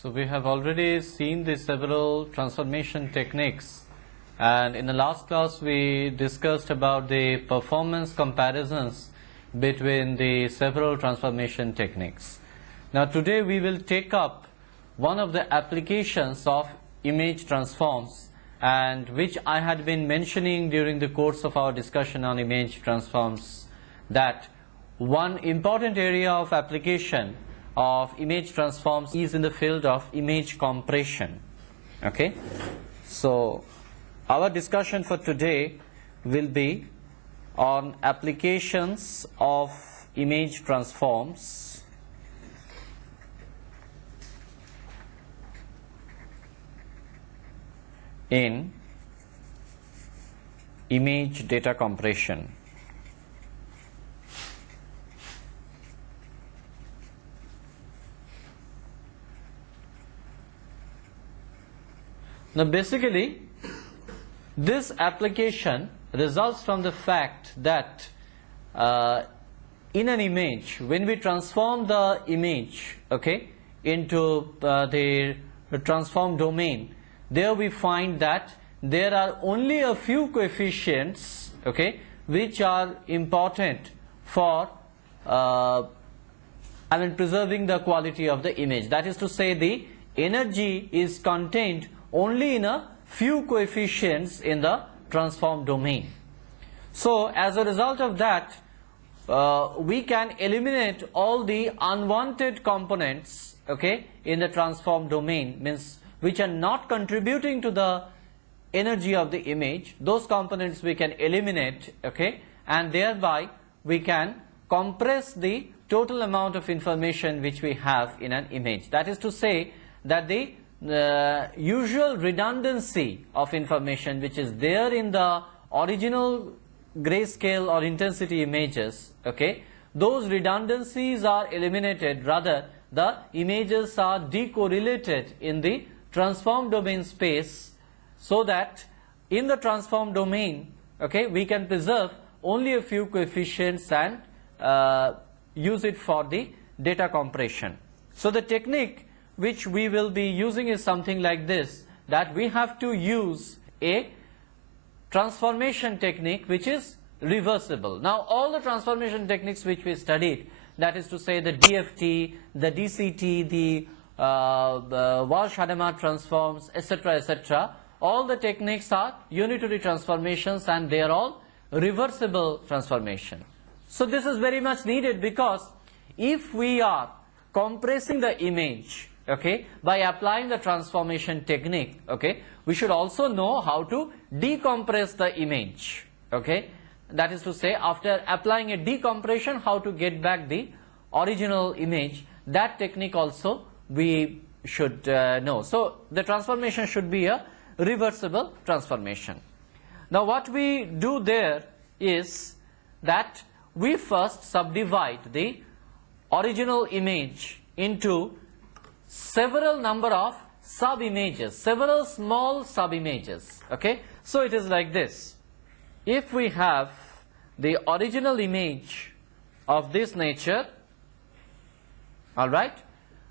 So we have already seen the several transformation techniques, and in the last class we discussed about the performance comparisons between the several transformation techniques. Now today we will take up one of the applications of image transforms, and which I had been mentioning during the course of our discussion on image transforms, that one important area of application of image transforms is in the field of image compression. Okay, so our discussion for today will be on applications of image transforms in image data compression. Now basically this application results from the fact that in an image, when we transform the image into the transform domain, there we find that there are only a few coefficients which are important for preserving the quality of the image. That is to say, the energy is contained only in a few coefficients in the transform domain. So as a result of that, we can eliminate all the unwanted components in the transform domain, means which are not contributing to the energy of the image. Those components we can eliminate, and thereby we can compress the total amount of information which we have in an image. That is to say that the usual redundancy of information which is there in the original grayscale or intensity images, those redundancies are eliminated. Rather, the images are decorrelated in the transform domain space, so that in the transform domain we can preserve only a few coefficients and use it for the data compression. So the technique which we will be using is something like this, that we have to use a transformation technique which is reversible. Now all the transformation techniques which we studied, that is to say the DFT, the DCT, the Walsh-Hadamard transforms, etc., all the techniques are unitary transformations and they are all reversible transformation. So this is very much needed, because if we are compressing the image by applying the transformation technique, we should also know how to decompress the image. That is to say, after applying a decompression, how to get back the original image. That technique also we should know. So the transformation should be a reversible transformation. Now what we do there is that we first subdivide the original image into several number of sub-images, several small sub-images. So it is like this. If we have the original image of this nature, alright,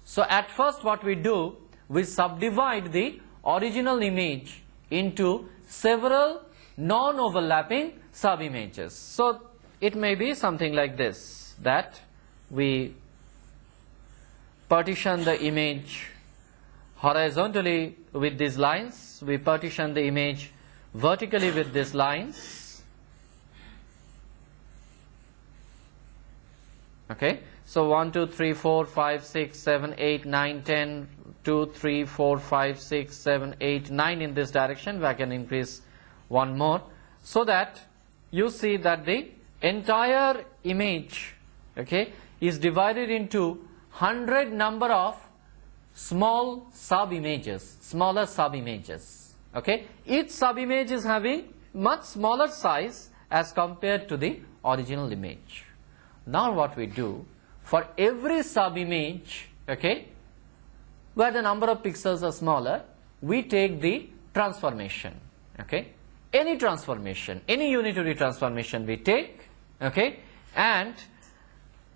so at first what we do, we subdivide the original image into several non-overlapping sub-images. So it may be something like this, that we partition the image horizontally with these lines, we partition the image vertically with these lines. So 1, 2, 3, 4, 5, 6, 7, 8, 9, 10, 2, 3, 4, 5, 6, 7, 8, 9 in this direction. I can increase one more, so that you see that the entire image is divided into 100 number of small sub-images, smaller sub-images. Each sub-image is having much smaller size as compared to the original image. Now what we do, for every sub-image where the number of pixels are smaller, we take the transformation. Any transformation, any unitary transformation we take, and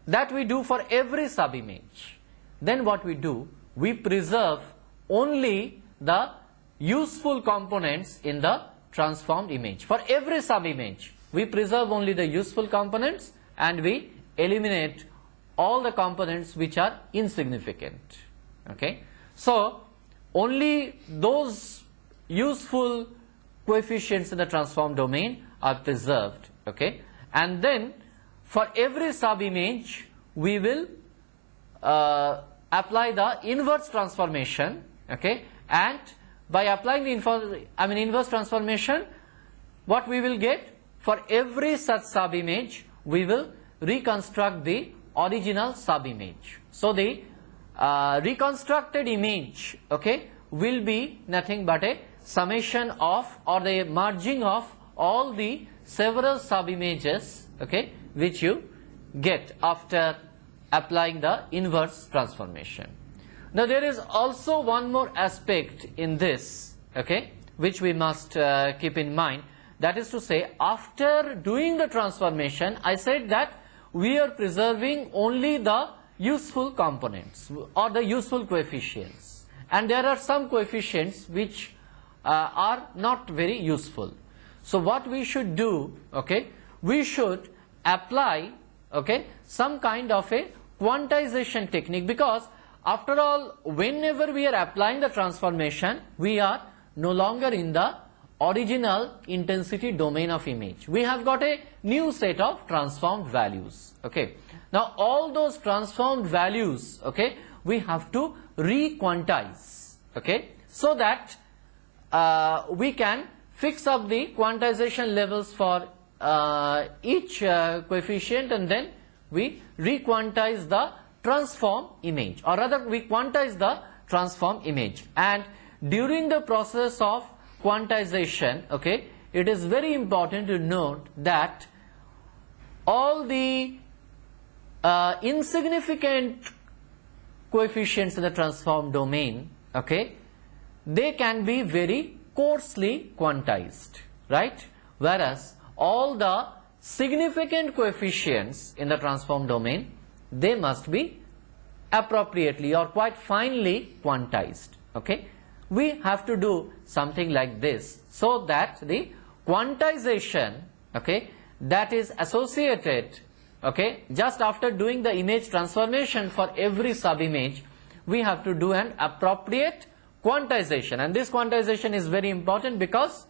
that we do for every sub-image. Then what we do, we preserve only the useful components in the transformed image. For every sub-image, we preserve only the useful components and we eliminate all the components which are insignificant. Okay? So, only those useful coefficients in the transformed domain are preserved. Okay? And then, for every sub-image, we will apply the inverse transformation. Okay? And by applying the inverse transformation, what we will get? For every such sub-image, we will reconstruct the original sub-image. So, the reconstructed image, okay, will be nothing but a summation of, or the merging of all the several sub-images, okay, which you get after applying the inverse transformation. Now, there is also one more aspect in this, okay, which we must keep in mind. That is to say, after doing the transformation, I said that we are preserving only the useful components or the useful coefficients. And there are some coefficients which are not very useful. So, what we should do, okay, we should apply, okay, some kind of a quantization technique, because after all, whenever we are applying the transformation, we are no longer in the original intensity domain of image. We have got a new set of transformed values. Okay. Now, all those transformed values, okay, we have to re-quantize, okay, so that we can fix up the quantization levels for each coefficient, and then we re-quantize the transform image, or rather we quantize the transform image. And during the process of quantization, okay, it is very important to note that all the insignificant coefficients in the transform domain, okay, they can be very coarsely quantized, right? Whereas all the significant coefficients in the transform domain, they must be appropriately or quite finely quantized. Okay, we have to do something like this, so that the quantization, okay, that is associated, okay, just after doing the image transformation for every sub-image, we have to do an appropriate quantization. And this quantization is very important, because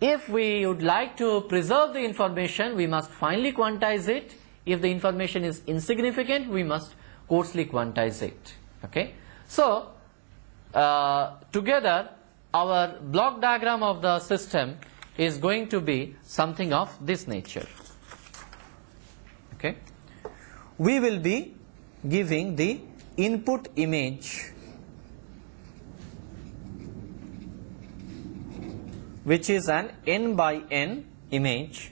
if we would like to preserve the information, we must finely quantize it. If the information is insignificant, we must coarsely quantize it. Okay. So, together our block diagram of the system is going to be something of this nature. Okay. We will be giving the input image, which is an n by n image,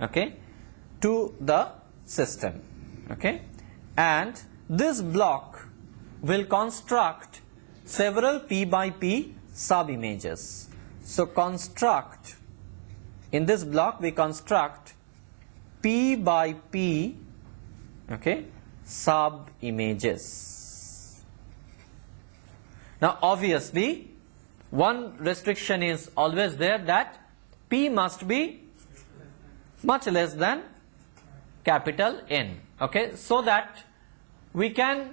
okay, to the system, okay, and this block will construct several p by p sub images. So, construct, in this block we construct p by p, okay, sub images. Now, obviously one restriction is always there, that p must be much less than capital N, okay, so that we can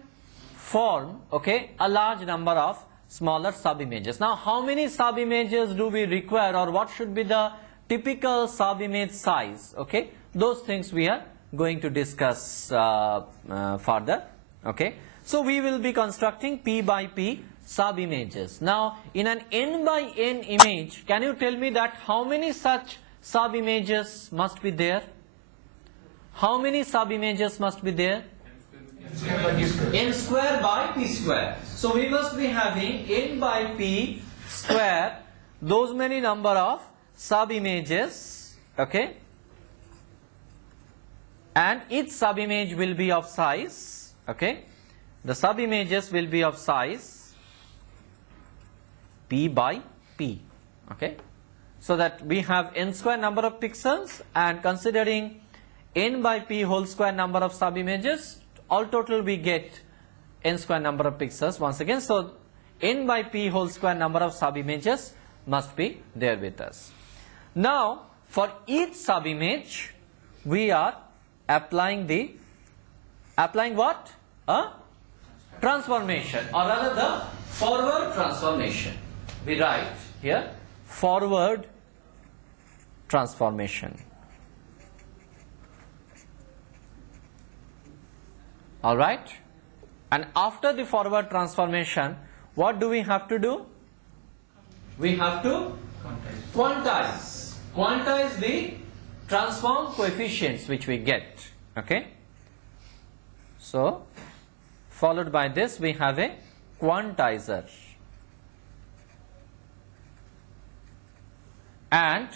form, okay, a large number of smaller sub images. Now, how many sub images do we require, or what should be the typical sub image size? Okay, those things we are going to discuss further. Okay, so we will be constructing p by p sub images. Now, in an n by n image, can you tell me that how many such sub images must be there? How many sub images must be there? N square by p square. So, we must be having n by p square, those many number of sub images, okay, and each sub image will be of size, okay, the sub images will be of size p by p, okay, so that we have n square number of pixels, and considering n by p whole square number of sub images, all total we get n square number of pixels once again. So n by p whole square number of sub-images must be there with us. Now for each sub-image we are applying what? A transformation, or rather the forward transformation. We write here forward transformation. Alright, and after the forward transformation, what do we have to do? We have to quantize the transform coefficients which we get. Okay, so followed by this we have a quantizer, and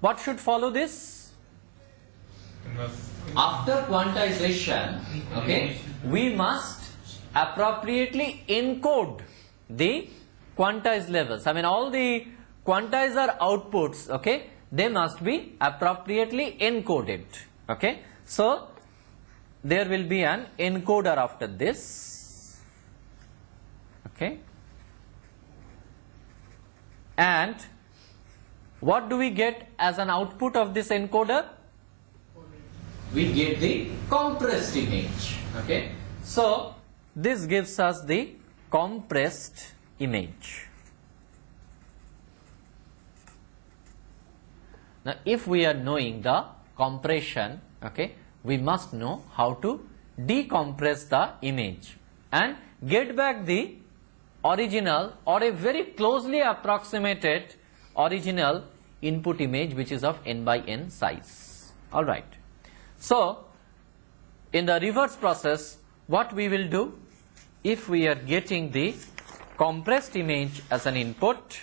what should follow this? After quantization, okay, we must appropriately encode the quantized levels. I mean all the quantizer outputs, okay, they must be appropriately encoded. Okay, so there will be an encoder after this. Okay, and what do we get as an output of this encoder? We get the compressed image. Okay, so this gives us the compressed image. Now if we are knowing the compression, okay, we must know how to decompress the image and get back the original or a very closely approximated original input image which is of n by n size. Alright. So in the reverse process, what we will do, if we are getting the compressed image as an input,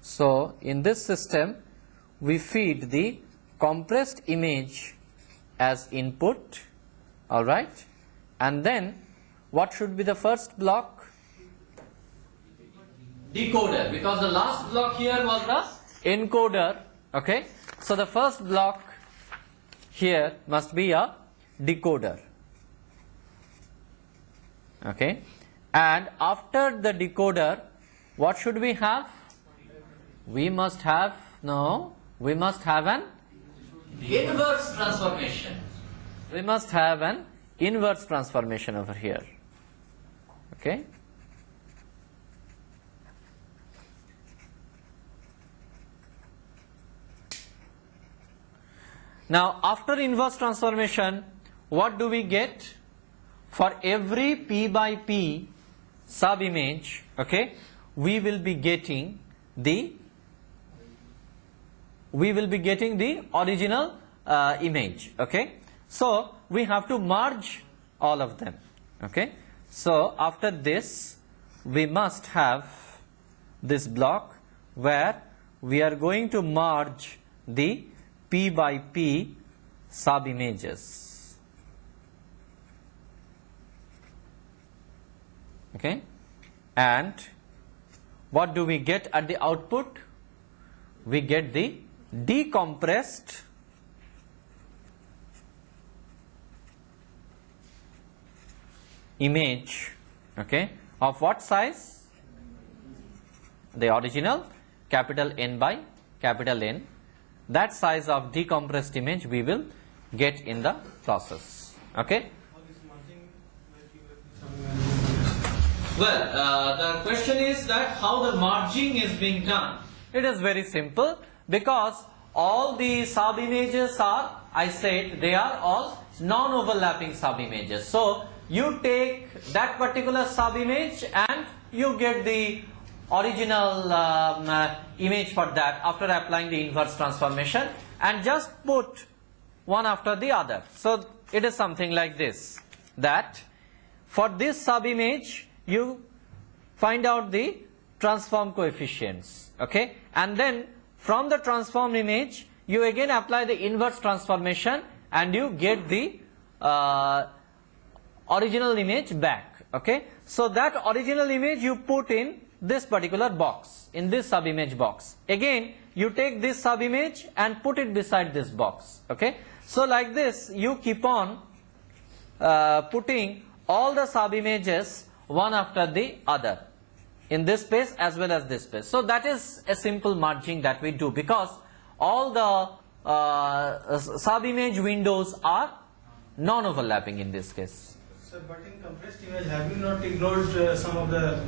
so in this system we feed the compressed image as input, alright, and then what should be the first block? Decoder, because the last block here was the encoder. Okay, so the first block here must be a decoder. Okay, and after the decoder, what should we have? We must have an inverse transformation. We must have an inverse transformation over here. Okay. Now after inverse transformation, what do we get? For every p by p sub image, okay, we will be getting the original image. Okay, so we have to merge all of them. Okay, so after this we must have this block where we are going to merge the p by p sub images. Okay, and what do we get at the output? We get the decompressed image, okay, of what size? The original, capital N by capital N. That size of decompressed image we will get in the process. Okay. Well, the question is that how the merging is being done. It is very simple, because all the sub images are, I said, they are all non-overlapping sub images. So you take that particular sub image and you get the original image for that after applying the inverse transformation, and just put one after the other. So it is something like this, that for this sub image you find out the transform coefficients, okay, and then from the transformed image you again apply the inverse transformation and you get the original image back. Okay, so that original image you put in this particular box, in this subimage box. Again, you take this subimage and put it beside this box. Okay, so like this, you keep on putting all the subimages one after the other in this space as well as this space. So that is a simple merging that we do, because all the subimage windows are non-overlapping in this case. So, but in compressed image, have you not ignored some of the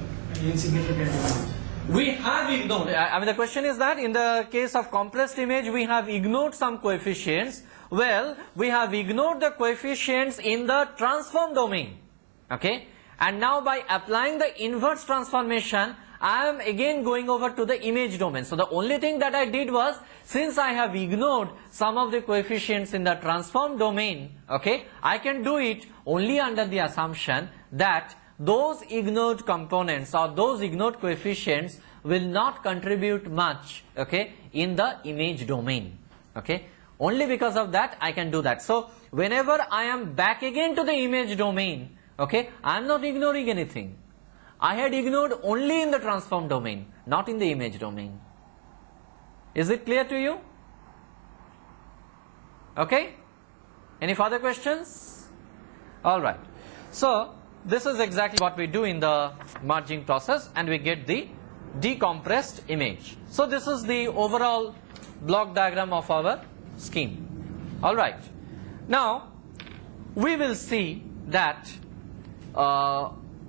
insignificant images? We have ignored. I mean, the question is that in the case of compressed image, we have ignored some coefficients. Well, we have ignored the coefficients in the transform domain. Okay, and now by applying the inverse transformation, I am again going over to the image domain. So the only thing that I did was, since I have ignored some of the coefficients in the transform domain, okay, I can do it only under the assumption that those ignored components or those ignored coefficients will not contribute much, okay, in the image domain. Okay, only because of that I can do that. So whenever I am back again to the image domain, okay, I am not ignoring anything. I had ignored only in the transform domain, not in the image domain. Is it clear to you? Okay? Any further questions? Alright. So, this is exactly what we do in the merging process, and we get the decompressed image. So, this is the overall block diagram of our scheme. Alright. Now, we will see that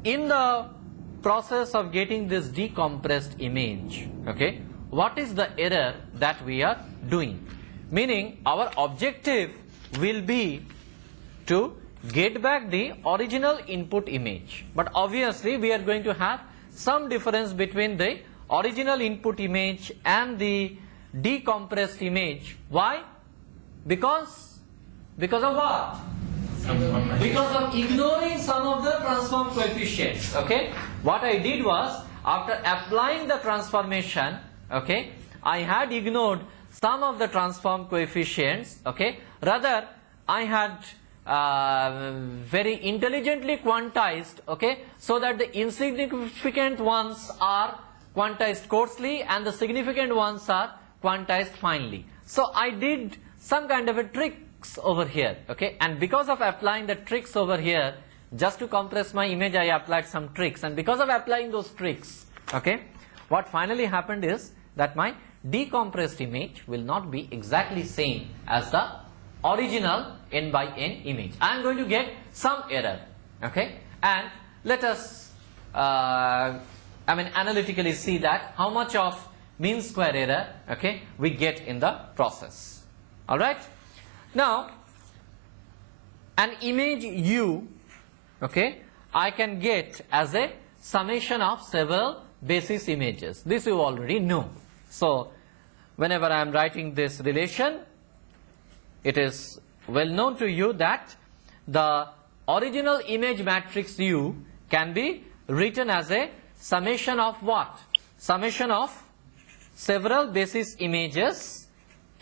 in the process of getting this decompressed image, okay, what is the error that we are doing? Meaning, our objective will be to get back the original input image. But obviously, we are going to have some difference between the original input image and the decompressed image. Why? Because of what? Because of ignoring some of the transform coefficients. Okay, what I did was, after applying the transformation, okay, I had ignored some of the transform coefficients. Okay, rather I had very intelligently quantized, okay, so that the insignificant ones are quantized coarsely and the significant ones are quantized finely. So I did some kind of a tricks over here, okay, and because of applying the tricks over here, just to compress my image, I applied some tricks, and because of applying those tricks, okay, what finally happened is that my decompressed image will not be exactly same as the original n by n image. I am going to get some error, okay, and let us analytically see that how much of mean square error, okay, we get in the process. All right. Now, an image U, okay, I can get as a summation of several basis images. This you already know. So, whenever I am writing this relation, it is well known to you that the original image matrix U can be written as a summation of what? Summation of several basis images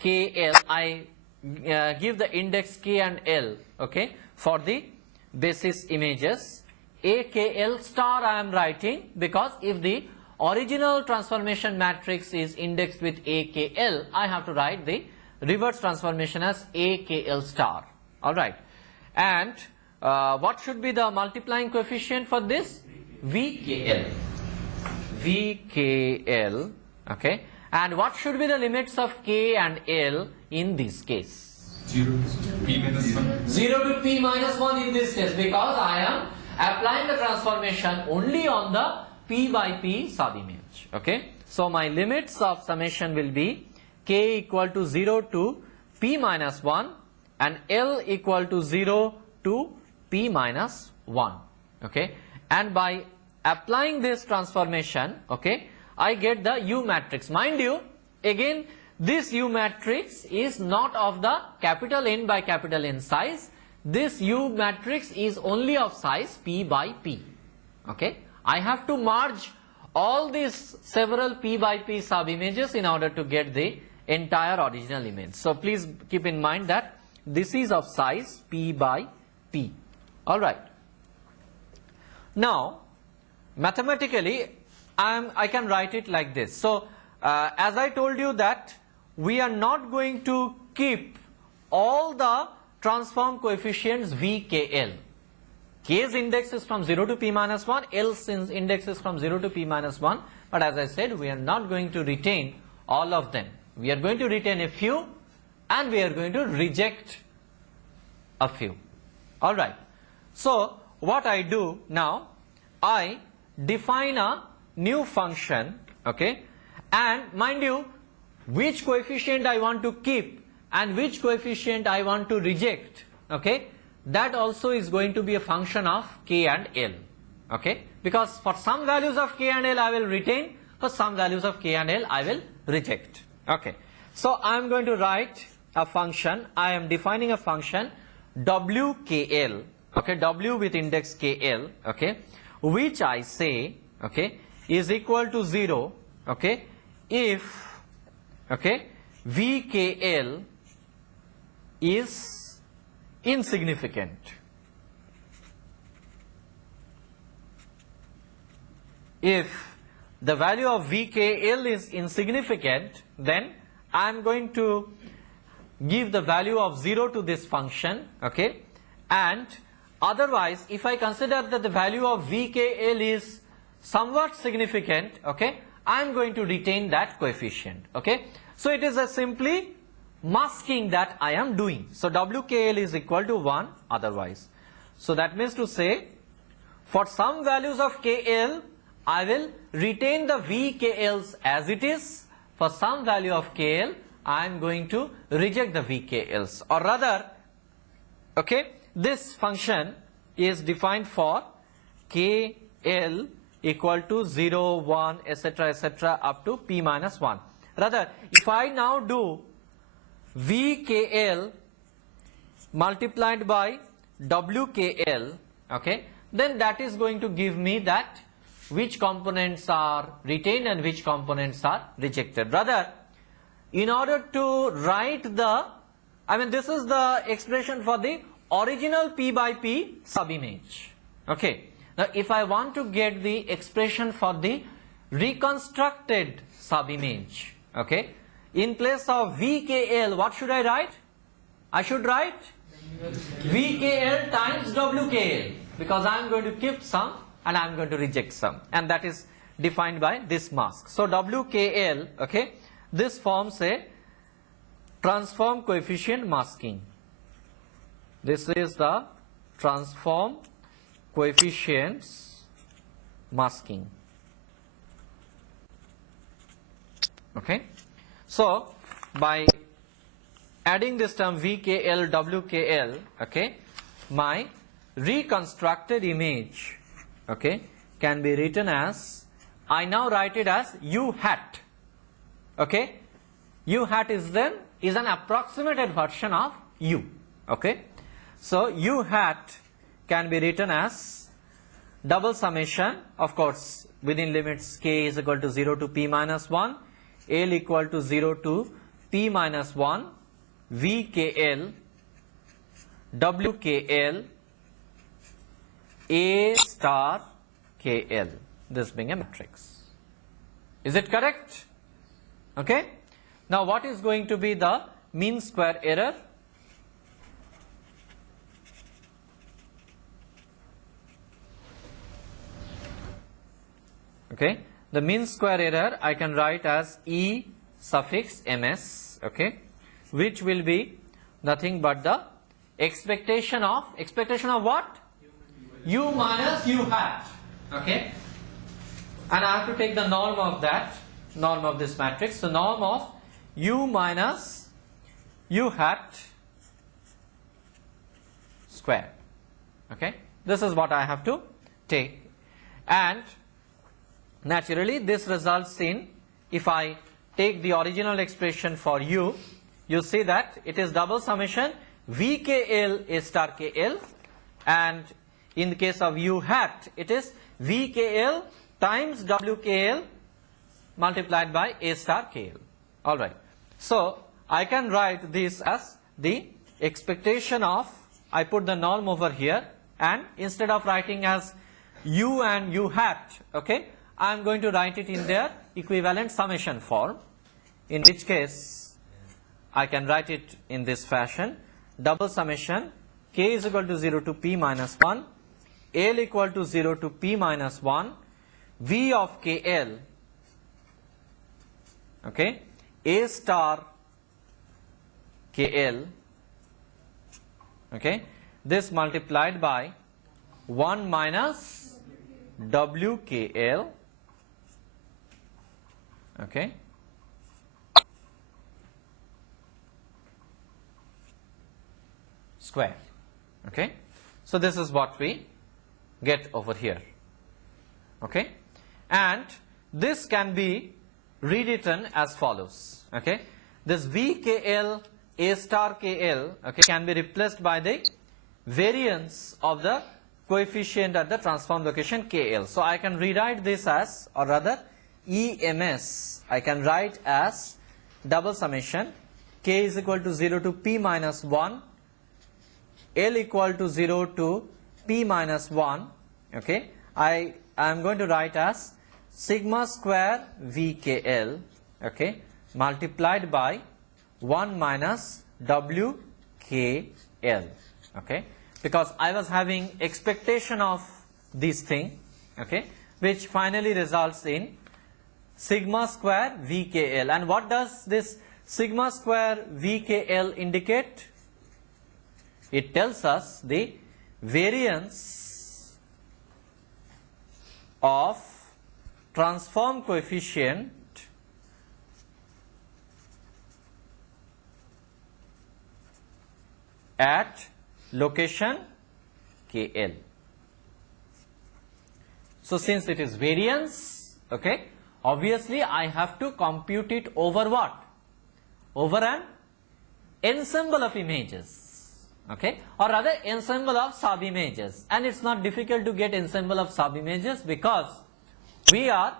KL. I give the index K and L, okay, for the basis images. AKL star I am writing because if the original transformation matrix is indexed with AKL, I have to write the reverse transformation as AKL star. Alright. And what should be the multiplying coefficient for this? VKL. VKL. Okay. And what should be the limits of K and L in this case? 0 to P minus 1. 0 to P minus 1 in this case, because I am applying the transformation only on the P by P subimage. Okay. So my limits of summation will be K equal to 0 to P minus 1 and L equal to 0 to P minus 1. Okay. And by applying this transformation, okay, I get the U matrix. Mind you, again, this U matrix is not of the capital N by capital N size. This U matrix is only of size P by P. Okay. I have to merge all these several P by P subimages in order to get the entire original image. So please keep in mind that this is of size P by P. Alright. Now, mathematically, I can write it like this. So as I told you that we are not going to keep all the transform coefficients V, K, L. K's index is from 0 to p minus 1, L's index is from 0 to p minus 1, but as I said, we are not going to retain all of them. We are going to retain a few and we are going to reject a few. Alright. So what I do now, I define a new function, okay, and mind you, which coefficient I want to keep and which coefficient I want to reject, okay, that also is going to be a function of K and L, okay, because for some values of K and L I will retain, for some values of K and L I will reject, okay. So I am going to write a function, I am defining a function WKL, okay, W with index KL, okay, which I say, okay, is equal to 0, okay, if, okay, VKL is insignificant. If the value of VKL is insignificant, then I am going to give the value of 0 to this function, okay, and otherwise if I consider that the value of VKL is somewhat significant, okay, I am going to retain that coefficient, okay. So it is a simply masking that I am doing. So WKL is equal to 1 otherwise. So that means to say for some values of KL I will retain the VKLs as it is, for some value of KL I am going to reject the VKLs, or rather, okay, this function is defined for KL equal to 0, 1, etc. up to p minus 1. Rather, if I now do VKL multiplied by WKL, okay, then that is going to give me that which components are retained and which components are rejected. Rather, in order to write the, this is the expression for the original P by P subimage, okay. Now if I want to get the expression for the reconstructed subimage, okay, in place of VKL, what should I write? I should write VKL times WKL, because I am going to keep some and I am going to reject some, and that is defined by this mask. So WKL, okay, this forms a transform coefficient masking. This is the transform coefficients masking, okay. So by adding this term VKL, WKL, okay, my reconstructed image, okay, can be written as, I now write it as U hat, okay. U hat is an approximated version of U, okay. So U hat can be written as double summation, of course within limits K is equal to 0 to p minus 1, L equal to 0 to p minus 1, VKL, WKL, A star KL, this being a matrix. Is it correct? Okay. Now what is going to be the mean square error? Okay, the mean square error I can write as E suffix ms, okay, which will be nothing but the expectation of what? U minus U hat, okay, and I have to take the norm of that, norm of this matrix. So norm of U minus U hat square, okay, this is what I have to take, and naturally this results in, if I take the original expression for U, you see that it is double summation VKL A star KL, and in the case of U hat it is VKL times WKL multiplied by A star KL. Alright, so I can write this as the expectation of, I put the norm over here, and instead of writing as U and U hat, okay, I am going to write it in their equivalent summation form, in which case I can write it in this fashion: double summation k is equal to 0 to p minus 1, L equal to 0 to p minus 1, V of KL, okay, A star KL, okay, this multiplied by 1 minus WKL, okay, square, okay. So this is what we get over here, okay, and this can be rewritten as follows, okay. This VKL A star KL, okay, can be replaced by the variance of the coefficient at the transform location KL. So I can rewrite this as, or rather EMS I can write as double summation k is equal to 0 to p minus 1, L equal to 0 to p minus 1, okay. I am going to write as sigma square VKL, okay, multiplied by 1 minus WKL, okay, because I was having expectation of this thing, okay, which finally results in sigma square VKL. And what does this sigma square VKL indicate? It tells us the variance of transform coefficient at location KL. So since it is variance, okay, obviously I have to compute it over what? Over an ensemble of images, okay, or rather ensemble of sub-images. And it's not difficult to get ensemble of sub-images because we are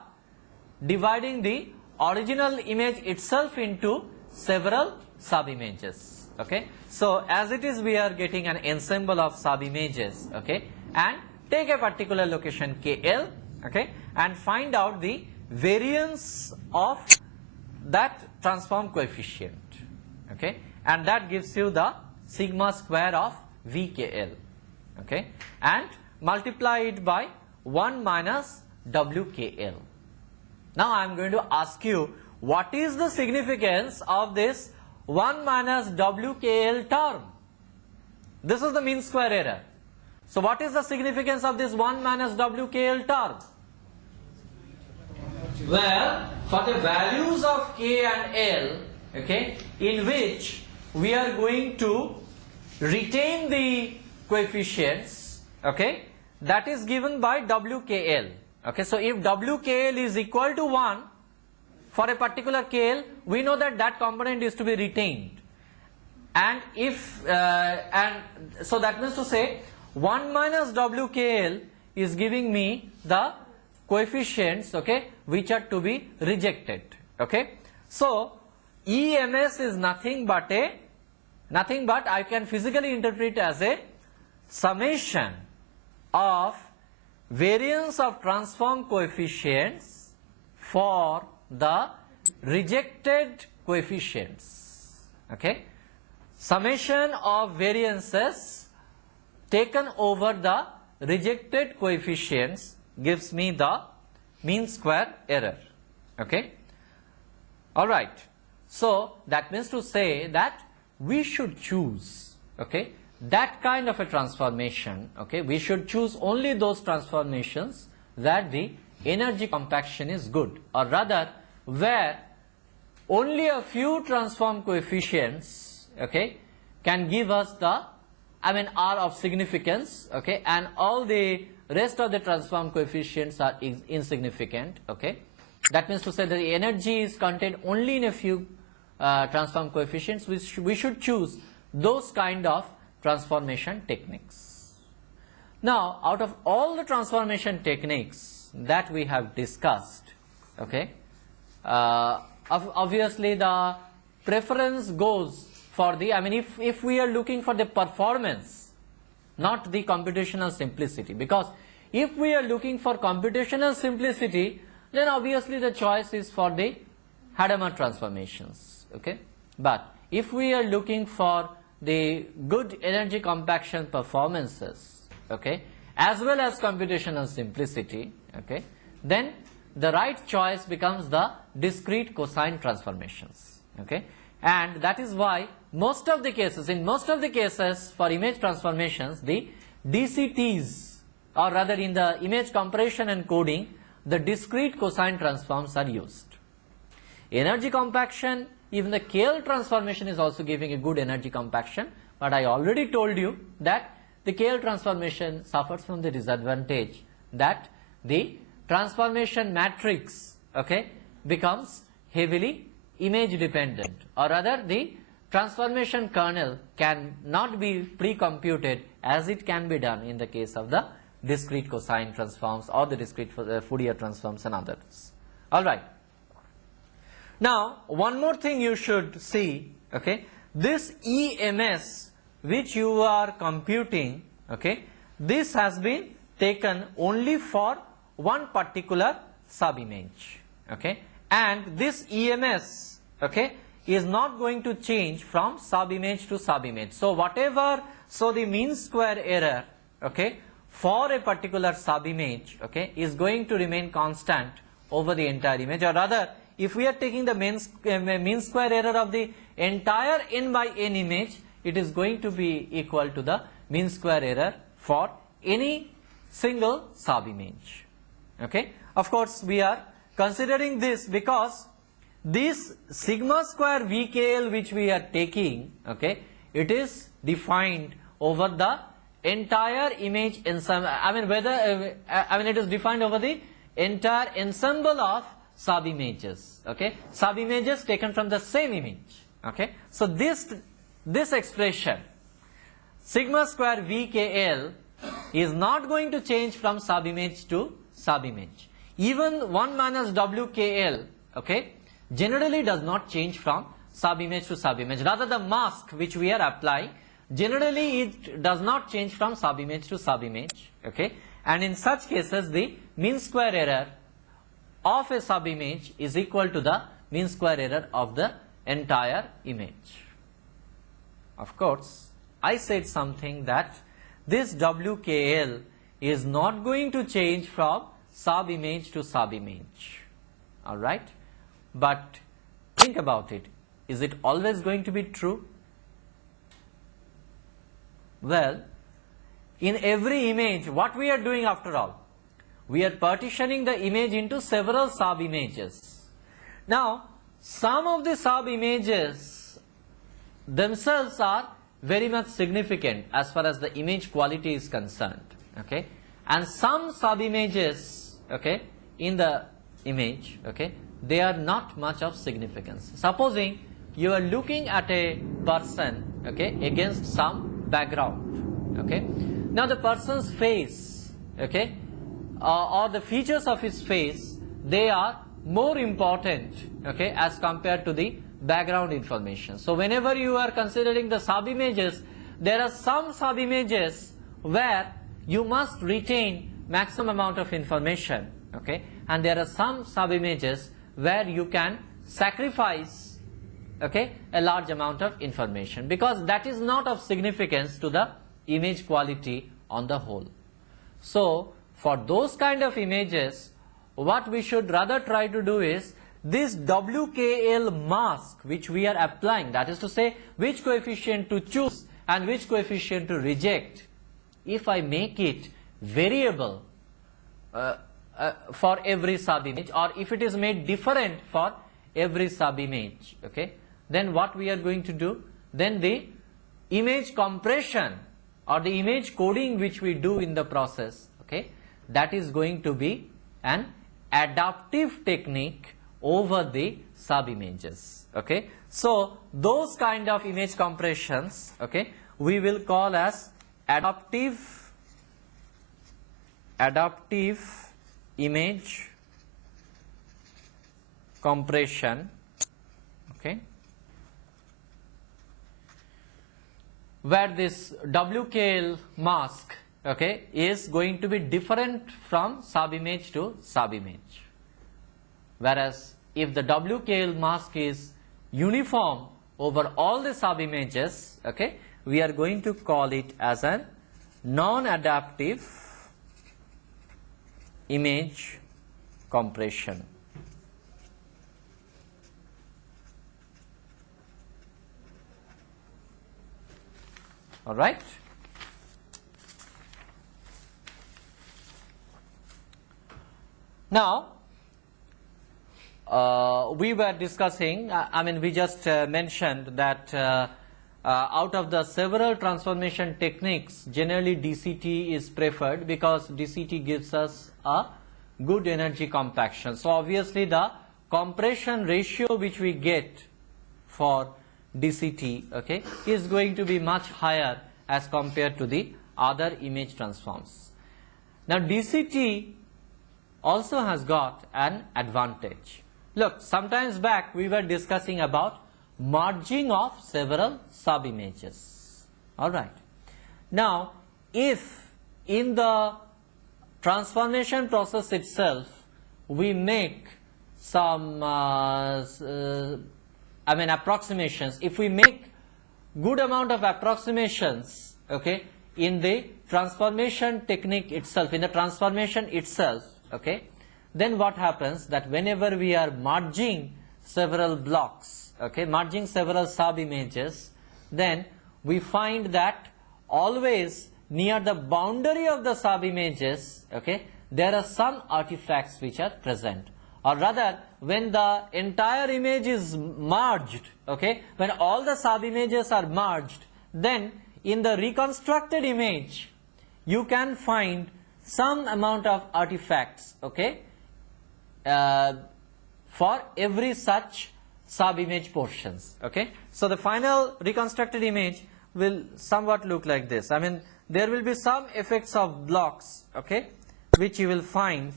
dividing the original image itself into several sub-images, okay. So as it is, we are getting an ensemble of sub-images, okay, and take a particular location KL, okay, and find out the variance of that transform coefficient, okay, and that gives you the sigma square of VKL, okay, and multiply it by 1 minus WKL. Now I am going to ask you, what is the significance of this 1 minus WKL term? This is the mean square error. So what is the significance of this 1 minus WKL term? Well, for the values of K and L, okay, in which we are going to retain the coefficients, okay, that is given by WKL, okay. So if WKL is equal to 1 for a particular KL, we know that that component is to be retained, and if and so that means to say 1 minus WKL is giving me the coefficients, okay, which are to be rejected, okay. So EMS is nothing but I can physically interpret as a summation of variance of transform coefficients for the rejected coefficients, okay. Summation of variances taken over the rejected coefficients gives me the mean square error, okay. All right. So that means to say that we should choose, okay, that kind of a transformation, okay. We should choose only those transformations that the energy compaction is good, or rather where only a few transform coefficients, okay, can give us the, are of significance, okay, and all the rest of the transform coefficients are insignificant, okay. That means to say that the energy is contained only in a few transform coefficients. We should choose those kind of transformation techniques. Now, out of all the transformation techniques that we have discussed, okay, obviously the preference goes for the, if we are looking for the performance, not the computational simplicity, because if we are looking for computational simplicity, then obviously the choice is for the Hadamard transformations. Okay, but if we are looking for the good energy compaction performances, okay, as well as computational simplicity, okay, then the right choice becomes the discrete cosine transformations. Okay, and that is why in most of the cases for image transformations, the DCTs, or rather in the image compression and coding, the discrete cosine transforms are used. Energy compaction, even the KL transformation is also giving a good energy compaction, but I already told you that the KL transformation suffers from the disadvantage that the transformation matrix, okay, becomes heavily image dependent, or rather the transformation kernel cannot be pre-computed as it can be done in the case of the discrete cosine transforms or the discrete Fourier transforms and others. All right. Now, one more thing you should see, okay, this EMS which you are computing, okay, this has been taken only for one particular sub-image, okay, and this EMS, okay, is not going to change from sub-image to sub-image. So, the mean square error, okay, for a particular sub-image, okay, is going to remain constant over the entire image, or rather, if we are taking the mean square error of the entire n by n image, it is going to be equal to the mean square error for any single sub-image. Okay. Of course, we are considering this because this sigma square VKL which we are taking, okay, it is defined over the entire image ensemble. It is defined over the entire ensemble of sub-images, okay, sub-images taken from the same image, okay. So, this expression sigma square VKL is not going to change from sub-image to sub-image. Even 1 minus WKL, okay, generally does not change from sub-image to sub-image. Rather, the mask which we are applying, generally it does not change from sub-image to sub-image, okay, and in such cases the mean square error of a sub-image is equal to the mean square error of the entire image. Of course, I said something that this WKL is not going to change from sub-image to sub-image, all right, but think about it, is it always going to be true? Well, in every image, what we are doing after all? We are partitioning the image into several sub-images. Now, some of the sub-images themselves are very much significant as far as the image quality is concerned, okay, and some sub-images, okay, in the image, okay, they are not much of significance. Supposing you are looking at a person, okay, against some background, okay, now the person's face, okay, or the features of his face, they are more important, okay, as compared to the background information. So, whenever you are considering the sub-images, there are some sub-images where you must retain maximum amount of information, okay, and there are some sub-images where you can sacrifice, okay, a large amount of information, because that is not of significance to the image quality on the whole. So, for those kind of images, what we should rather try to do is this WKL mask which we are applying, that is to say which coefficient to choose and which coefficient to reject, if I make it variable for every sub-image, or if it is made different for every sub-image, okay, then what we are going to do? Then the image compression or the image coding which we do in the process, okay, that is going to be an adaptive technique over the sub-images, okay. So, those kind of image compressions, okay, we will call as adaptive image compression, okay, where this WKL mask, okay, is going to be different from sub-image to sub-image. whereas if the WKL mask is uniform over all the sub-images, okay, we are going to call it as a non-adaptive image compression. All right. Now, we were discussing, we just mentioned that out of the several transformation techniques, generally DCT is preferred because DCT gives us a good energy compaction. So, obviously, the compression ratio which we get for DCT, okay, is going to be much higher as compared to the other image transforms. Now, DCT also has got an advantage. Look, sometimes back we were discussing about merging of several sub-images. All right. Now, if in the transformation process itself we make some approximations, if we make good amount of approximations, okay, in the transformation technique itself, in the transformation itself, okay, then what happens that whenever we are merging several blocks, okay, merging several sub-images, then we find that always near the boundary of the sub-images, okay, there are some artifacts which are present, or rather when the entire image is merged, okay, when all the sub-images are merged, then in the reconstructed image you can find some amount of artifacts, okay, for every such sub-image portions, okay. So the final reconstructed image will somewhat look like this. There will be some effects of blocks, okay, which you will find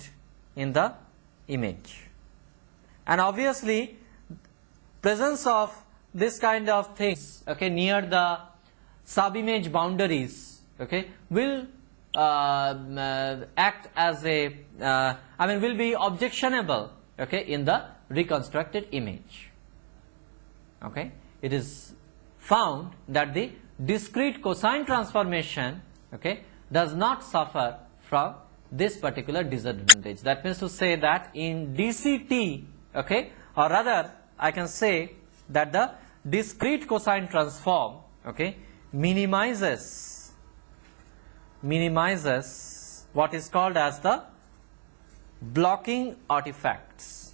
in the image. And obviously, presence of this kind of things, okay, near the sub-image boundaries, okay, will act as a, will be objectionable, okay, in the reconstructed image. Okay, it is found that the discrete cosine transformation, okay, does not suffer from this particular disadvantage. That means to say that in DCT, okay, or rather I can say that the discrete cosine transform, okay, minimizes what is called as the blocking artifacts.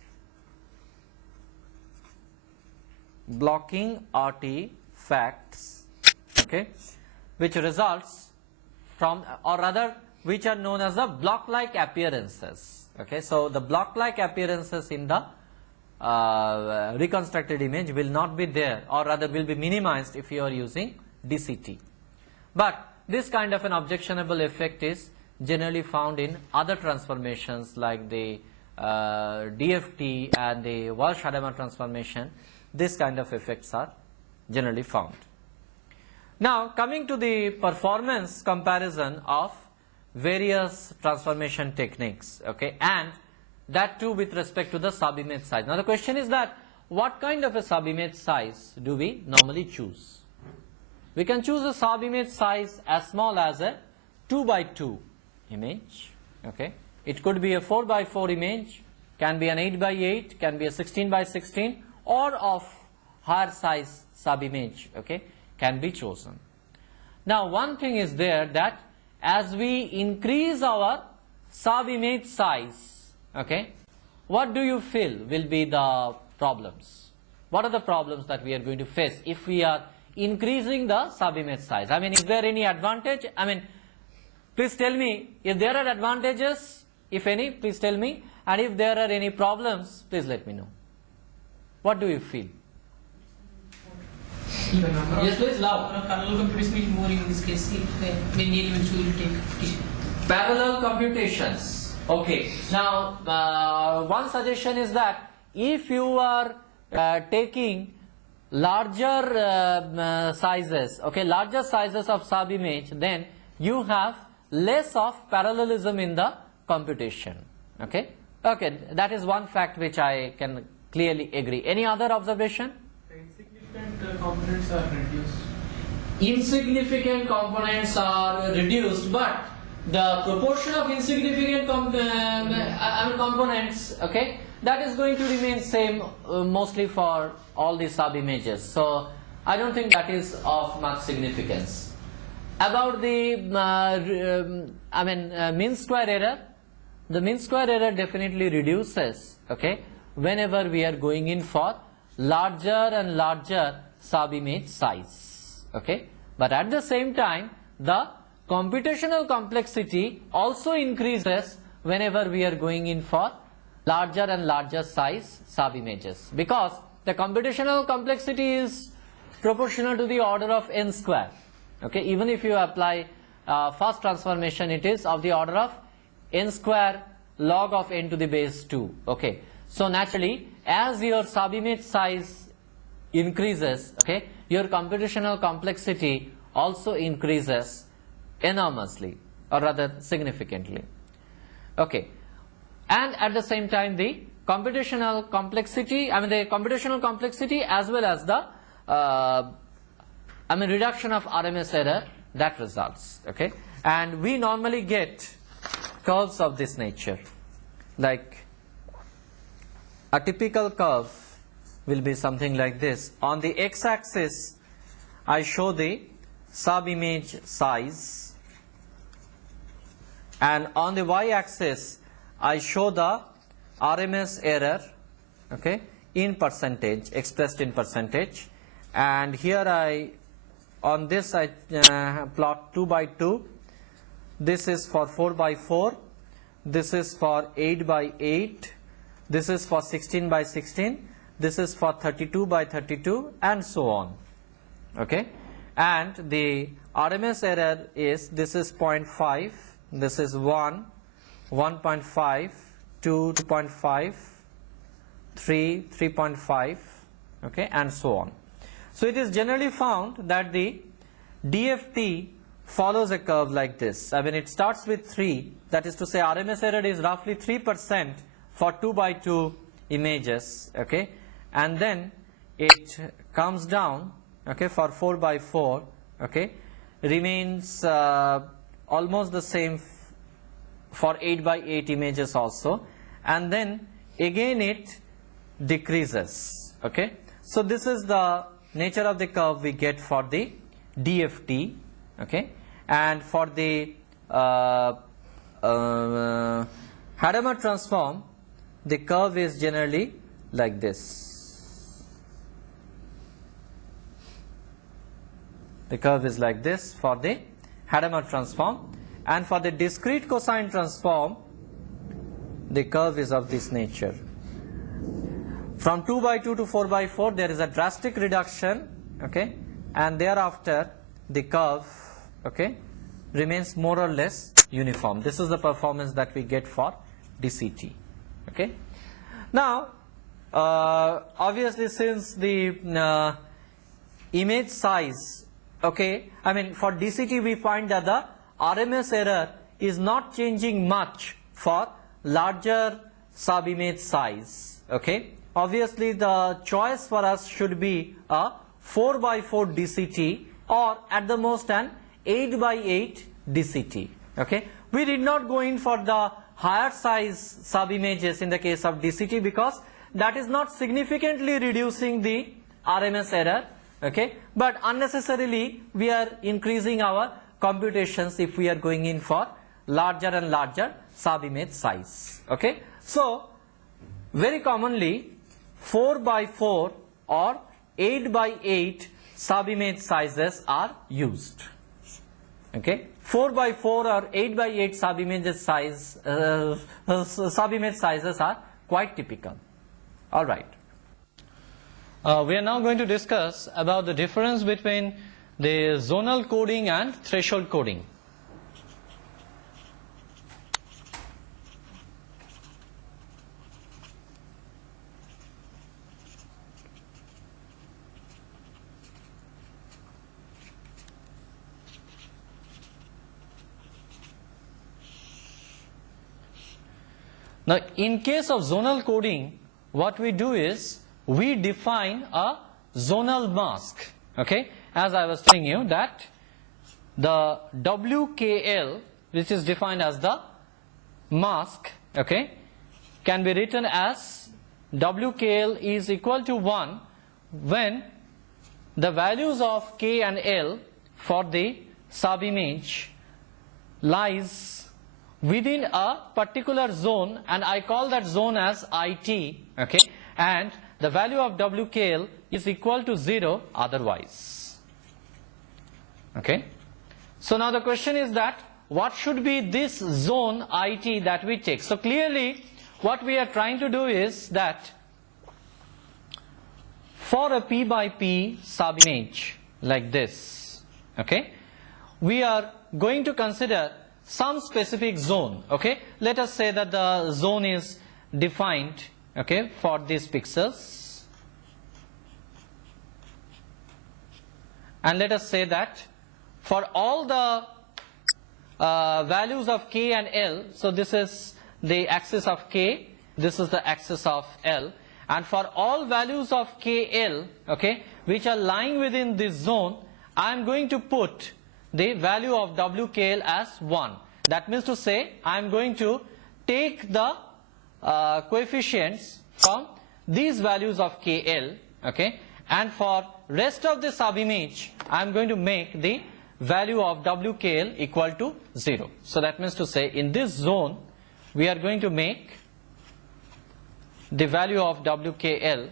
Blocking artifacts, okay, which results from, or rather which are known as the block-like appearances, okay. So the block-like appearances in the reconstructed image will not be there, or rather will be minimized if you are using DCT. But this kind of an objectionable effect is generally found in other transformations like the DFT and the Walsh-Hadamard transformation. This kind of effects are generally found. Now, coming to the performance comparison of various transformation techniques, okay, and that too with respect to the sub-image size. Now, the question is that what kind of a sub-image size do we normally choose? We can choose a sub-image size as small as a 2 by 2 image, okay. It could be a 4 by 4 image, can be an 8 by 8, can be a 16 by 16, or of higher size sub-image, okay, can be chosen. Now, one thing is there that as we increase our sub-image size, okay, what do you feel will be the problems? What are the problems that we are going to face if we are increasing the sub-image size? Is there any advantage? Please tell me if there are advantages, if any, please tell me, and if there are any problems, please let me know. What do you feel? Yes, please, loud. Parallel computation is more in this case if many elements will take. Parallel computations. Okay. Now, one suggestion is that if you are taking larger sizes, okay, larger sizes of sub-image, then you have less of parallelism in the computation. Okay. Okay, that is one fact which I can clearly agree. Any other observation? Insignificant components are reduced. Insignificant components are reduced, but the proportion of insignificant components, okay, that is going to remain same mostly for all the sub-images. So I don't think that is of much significance. About the mean square error, the mean square error definitely reduces, okay, whenever we are going in for larger and larger sub-image size, okay. But at the same time, the computational complexity also increases whenever we are going in for larger and larger size sub-images, because the computational complexity is proportional to the order of n square, okay. Even if you apply first transformation, it is of the order of n square log of n to the base 2, okay. So naturally, as your sub-image size increases, okay, your computational complexity also increases enormously, or rather significantly, okay. And at the same time, the computational complexity, as well as the reduction of RMS error that results, okay. And we normally get curves of this nature, like a typical curve will be something like this. On the x-axis, I show the sub-image size, and on the y-axis, I show the RMS error, okay, in percentage, expressed in percentage. And here on this I plot 2 by 2. This is for 4 by 4. This is for 8 by 8. This is for 16 by 16. This is for 32 by 32, and so on, okay. And the RMS error is, this is 0.5, this is 1, 1.5, 2, 2.5, 3, 3.5, okay, and so on. So it is generally found that the DFT follows a curve like this. It starts with 3, that is to say RMS error is roughly 3% for 2 by 2 images, okay, and then it comes down, okay, for 4 by 4, okay, remains almost the same for 8 by 8 images also, and then again it decreases, okay. So this is the nature of the curve we get for the DFT, okay. And for the Hadamard transform, the curve is generally like this. The curve is like this for the Hadamard transform, and for the discrete cosine transform, the curve is of this nature. From 2 by 2 to 4 by 4, there is a drastic reduction, okay, and thereafter the curve, okay, remains more or less uniform. This is the performance that we get for DCT, okay. Now obviously, since the image size, okay, for DCT we find that the RMS error is not changing much for larger sub-image size, okay. Obviously the choice for us should be a 4 by 4 DCT, or at the most an 8 by 8 DCT, okay. We did not go in for the higher size sub-images in the case of DCT, because that is not significantly reducing the RMS error, okay, but unnecessarily we are increasing our computations if we are going in for larger and larger sub-image size, okay. So very commonly 4 by 4 or 8 by 8 sub-image sizes are used, okay. 4 by 4 or 8 by 8 sub-image sizes are quite typical. All right. We are now going to discuss about the difference between the zonal coding and threshold coding. Now in case of zonal coding, what we do is we define a zonal mask. Okay, as I was telling you that the WKL, which is defined as the mask, okay, can be written as WKL is equal to 1 when the values of K and L for the subimage lies within a particular zone, and I call that zone as IT, okay, and the value of WKL is equal to 0 otherwise. Okay. So now the question is that what should be this zone IT that we take? So clearly what we are trying to do is that for a P by P subimage like this, okay, we are going to consider some specific zone. Okay, let us say that the zone is defined, okay, for these pixels, and let us say that for all the values of K and L, so this is the axis of K, this is the axis of L, and for all values of KL, okay, which are lying within this zone, I am going to put the value of WKL as 1. That means to say I am going to take the coefficients from these values of KL, okay, and for rest of the subimage I am going to make the value of WKL equal to 0. So that means to say in this zone we are going to make the value of WKL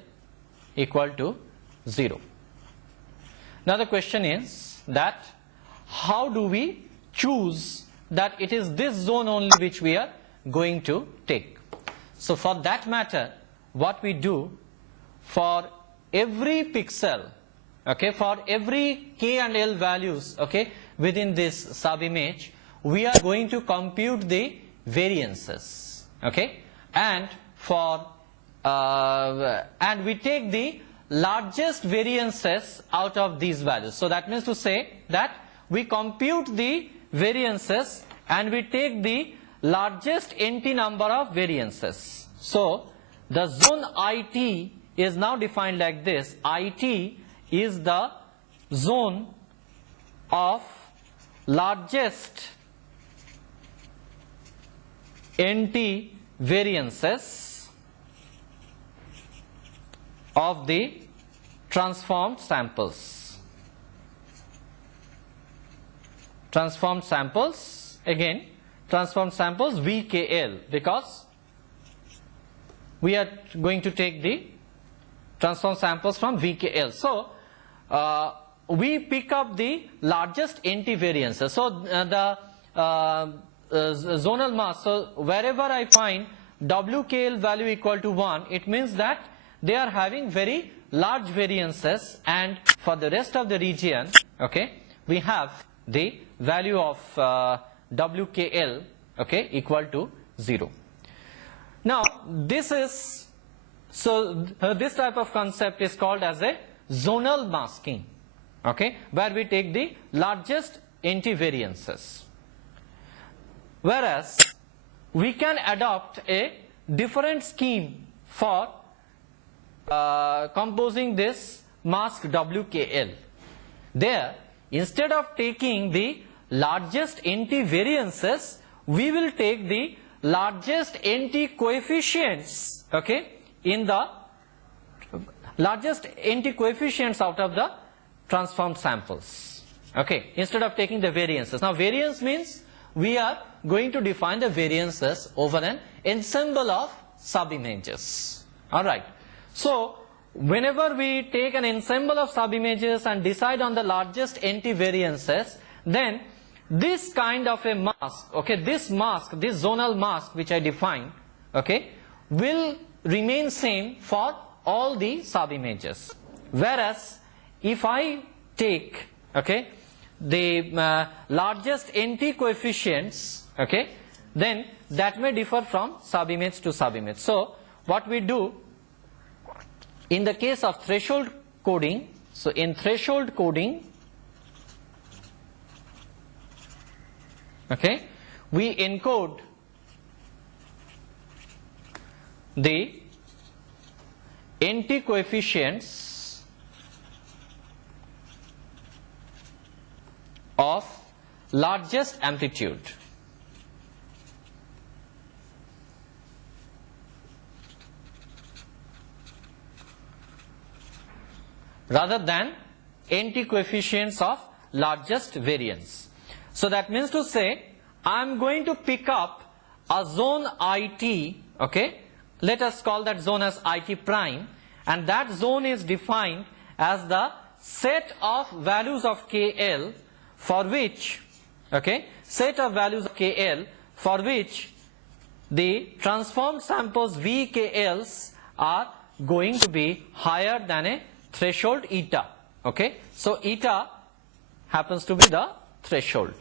equal to 0. Now the question is that how do we choose that it is this zone only which we are going to take? So for that matter, what we do, for every pixel, okay, for every K and L values, okay, within this subimage, we are going to compute the variances, okay, and for and we take the largest variances out of these values. So that means to say that we compute the variances and we take the largest NT number of variances. So the zone IT is now defined like this. IT is the zone of largest NT variances of the transformed samples. Transformed samples, again transformed samples VKL, because we are going to take the transformed samples from VKL. So we pick up the largest NT variances. So the zonal mass, so wherever I find WKL value equal to 1, it means that they are having very large variances, and for the rest of the region, okay, we have the value of WKL, okay, equal to 0. Now this is, so this type of concept is called as a zonal masking, okay, where we take the largest NT variances. Whereas we can adopt a different scheme for composing this mask WKL. There, instead of taking the largest NT variances, we will take the largest NT coefficients, okay, in the largest NT coefficients out of the transformed samples, okay, instead of taking the variances. Now variance means we are going to define the variances over an ensemble of subimages. Alright. So whenever we take an ensemble of subimages and decide on the largest NT variances, then this kind of a mask, okay, this mask, this zonal mask which I defined, okay, will remain same for all the subimages. Whereas if I take, okay, the largest NT coefficients, okay, then that may differ from subimage to subimage. So what we do in the case of threshold coding, so in threshold coding, okay, we encode the NT coefficients of largest amplitude. Rather than NT coefficients of largest variance. So that means to say, I am going to pick up a zone IT, okay, let us call that zone as IT prime, and that zone is defined as the set of values of KL for which, okay, set of values of KL for which the transformed samples VKLs are going to be higher than a threshold eta, okay. So eta happens to be the threshold.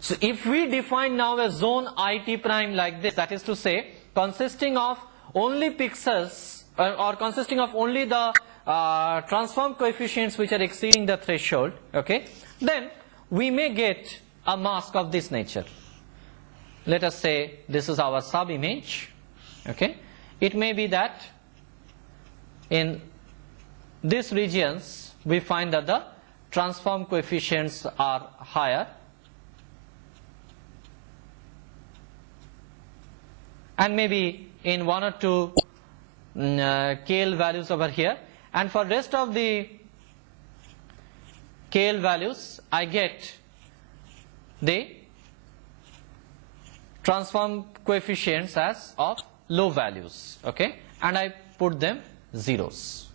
So if we define now a zone IT prime like this, that is to say consisting of only pixels or consisting of only the transform coefficients which are exceeding the threshold, okay, then we may get a mask of this nature. Let us say this is our sub image, okay. It may be that in these regions we find that the transform coefficients are higher, and maybe in one or two KL values over here, and for rest of the KL values I get the transform coefficients as of low values, okay, and I put them zeros.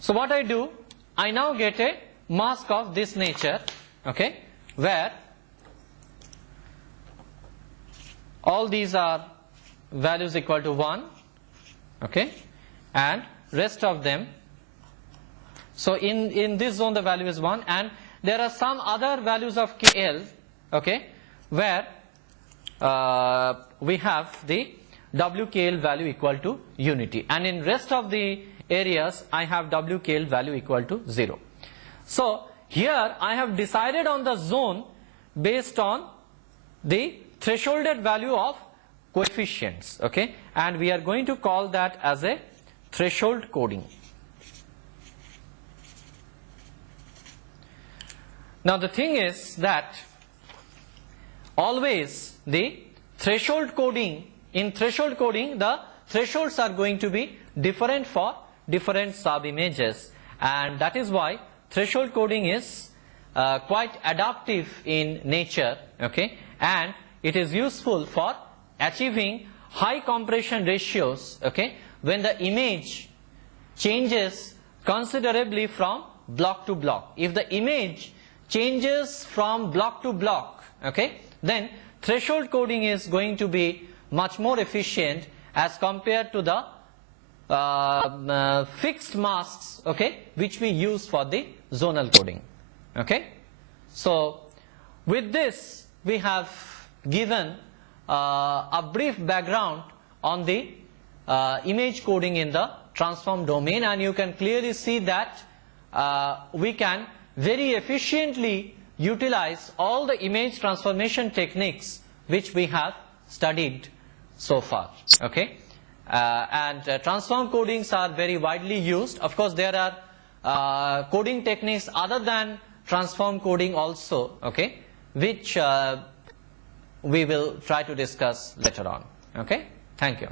So what I do, I now get a mask of this nature, okay, where all these are values equal to 1, okay, and rest of them. So in this zone the value is 1, and there are some other values of KL, okay, where we have the WKL value equal to unity, and in rest of the areas I have WKL value equal to 0. So here I have decided on the zone based on the thresholded value of coefficients, okay, and we are going to call that as a threshold coding. Now the thing is that always the threshold coding, in threshold coding the thresholds are going to be different for different sub images, and that is why threshold coding is quite adaptive in nature, okay, and it is useful for achieving high compression ratios, okay, when the image changes considerably from block to block. If the image changes from block to block, okay, then threshold coding is going to be much more efficient as compared to the fixed masks, okay, which we use for the zonal coding, okay. So with this we have given a brief background on the image coding in the transform domain, and you can clearly see that we can very efficiently utilize all the image transformation techniques which we have studied so far, okay. And transform codings are very widely used. Of course there are coding techniques other than transform coding also, okay, which we will try to discuss later on, okay. Thank you.